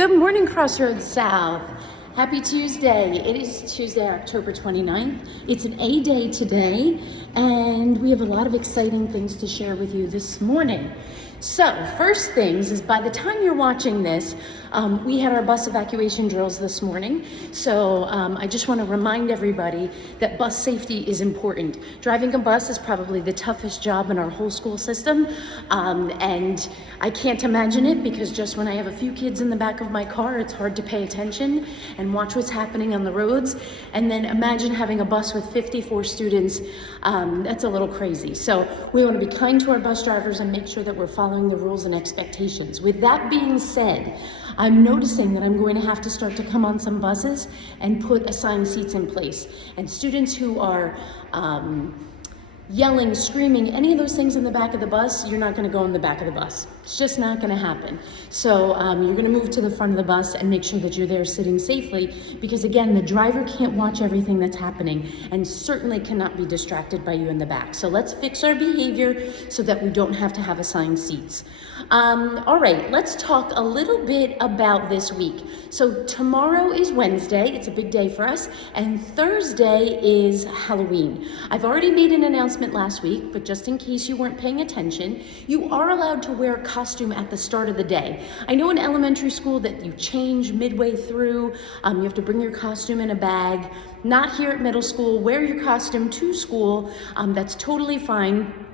Good morning, Crossroads South. Happy Tuesday. It is Tuesday, October 29th. It's an A day today, and we have a lot of exciting things to share with you this morning. So, first things is by the time you're watching this, we had our bus evacuation drills this morning. So I just want to remind everybody that bus safety is important. Driving a bus is probably the toughest job in our whole school system. And I can't imagine it because just when I have a few kids in the back of my car, it's hard to pay attention and watch what's happening on the roads. And then imagine having a bus with 54 students. That's a little crazy. So we want to be kind to our bus drivers and make sure that we're following the rules and expectations. With that being said, I'm noticing that I'm going to have to start to come on some buses and put assigned seats in place. And students who are yelling, screaming, any of those things in the back of the bus, you're not going to go in the back of the bus. It's just not going to happen. So you're going to move to the front of the bus and make sure that you're there sitting safely, because again, the driver can't watch everything that's happening and certainly cannot be distracted by you in the back. So let's fix our behavior so that we don't have to have assigned seats. All right, let's talk a little bit about this week. So tomorrow is Wednesday. It's a big day for us. And Thursday is Halloween. I've already made an announcement last week, but just in case you weren't paying attention, you are allowed to wear a costume at the start of the day. I know in elementary school that you change midway through. You have to bring your costume in a bag. Not here at middle school. Wear your costume to school. That's totally fine.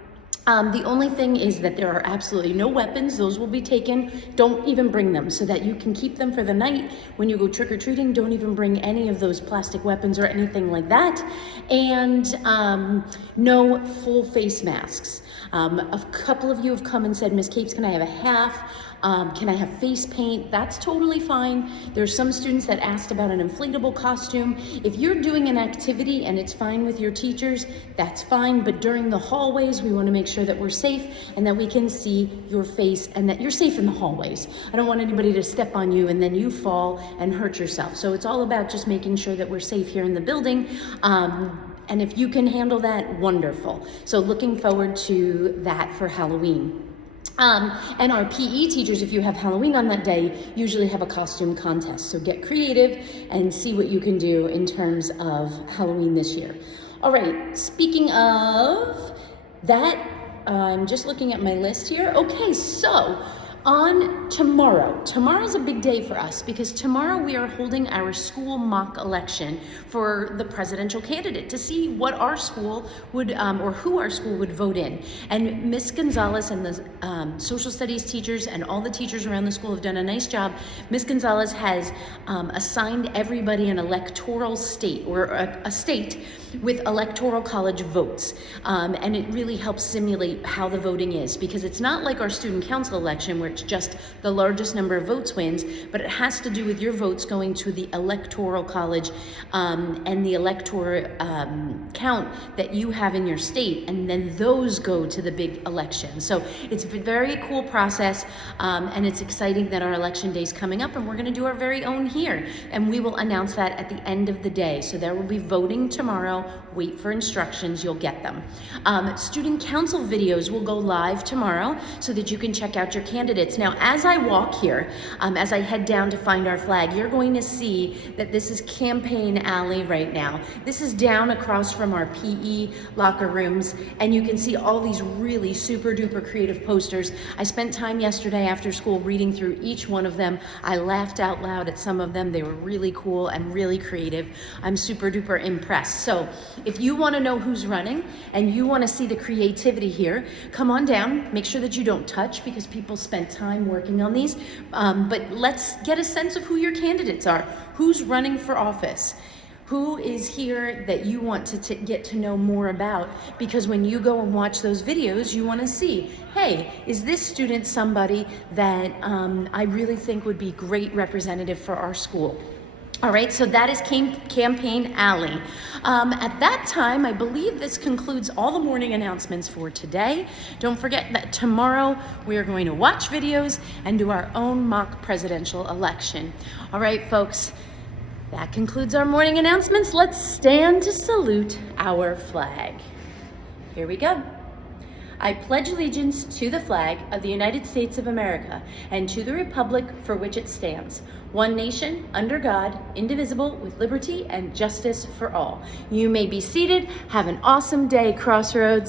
The only thing is that there are absolutely no weapons. Those will be taken. Don't even bring them so that you can keep them for the night. When you go trick-or-treating, don't even bring any of those plastic weapons or anything like that. And no full face masks. A couple of you have come and said, Ms. Capes, can I have a half? Can I have face paint? That's totally fine. There's some students that asked about an inflatable costume. If you're doing an activity and it's fine with your teachers, that's fine. But during the hallways, we want to make sure that we're safe and that we can see your face and that you're safe in the hallways. I don't want anybody to step on you and then you fall and hurt yourself. So it's all about just making sure that we're safe here in the building. And if you can handle that, wonderful. So looking forward to that for Halloween. And our PE teachers, if you have Halloween on that day, usually have a costume contest. So get creative and see what you can do in terms of Halloween this year. All right, speaking of that, I'm just looking at my list here. Okay, so on tomorrow's a big day for us because tomorrow we are holding our school mock election for the presidential candidate to see what our school would, or who our school would vote in. And Miss Gonzalez and the social studies teachers and all the teachers around the school have done a nice job. Miss Gonzalez has assigned everybody an electoral state, or a state with electoral college votes. And it really helps simulate how the voting is, because it's not like our student council election where it's just the largest number of votes wins, but it has to do with your votes going to the electoral college and the electoral count that you have in your state, and then those go to the big election. So it's a very cool process, and it's exciting that our election day is coming up, and we're going to do our very own here, and we will announce that at the end of the day. So there will be voting tomorrow. Wait for instructions, you'll get them. Student council videos will go live tomorrow so that you can check out your candidates. Now, as I walk here, as I head down to find our flag, you're going to see that this is Campaign Alley right now. This is down across from our PE locker rooms, and you can see all these really super duper creative posters. I spent time yesterday after school reading through each one of them. I laughed out loud at some of them. They were really cool and really creative. I'm super duper impressed. So if you want to know who's running and you want to see the creativity here, come on down. Make sure that you don't touch because people spent time working on these. But let's get a sense of who your candidates are. Who's running for office? Who is here that you want to get to know more about? Because when you go and watch those videos, you want to see, hey, is this student somebody that I really think would be great representative for our school? All right, so that is Campaign Alley. At that time, I believe this concludes all the morning announcements for today. Don't forget that tomorrow we are going to watch videos and do our own mock presidential election. All right, folks, that concludes our morning announcements. Let's stand to salute our flag. Here we go. I pledge allegiance to the flag of the United States of America and to the republic for which it stands, one nation, under God, indivisible, with liberty and justice for all. You may be seated. Have an awesome day, Crossroads.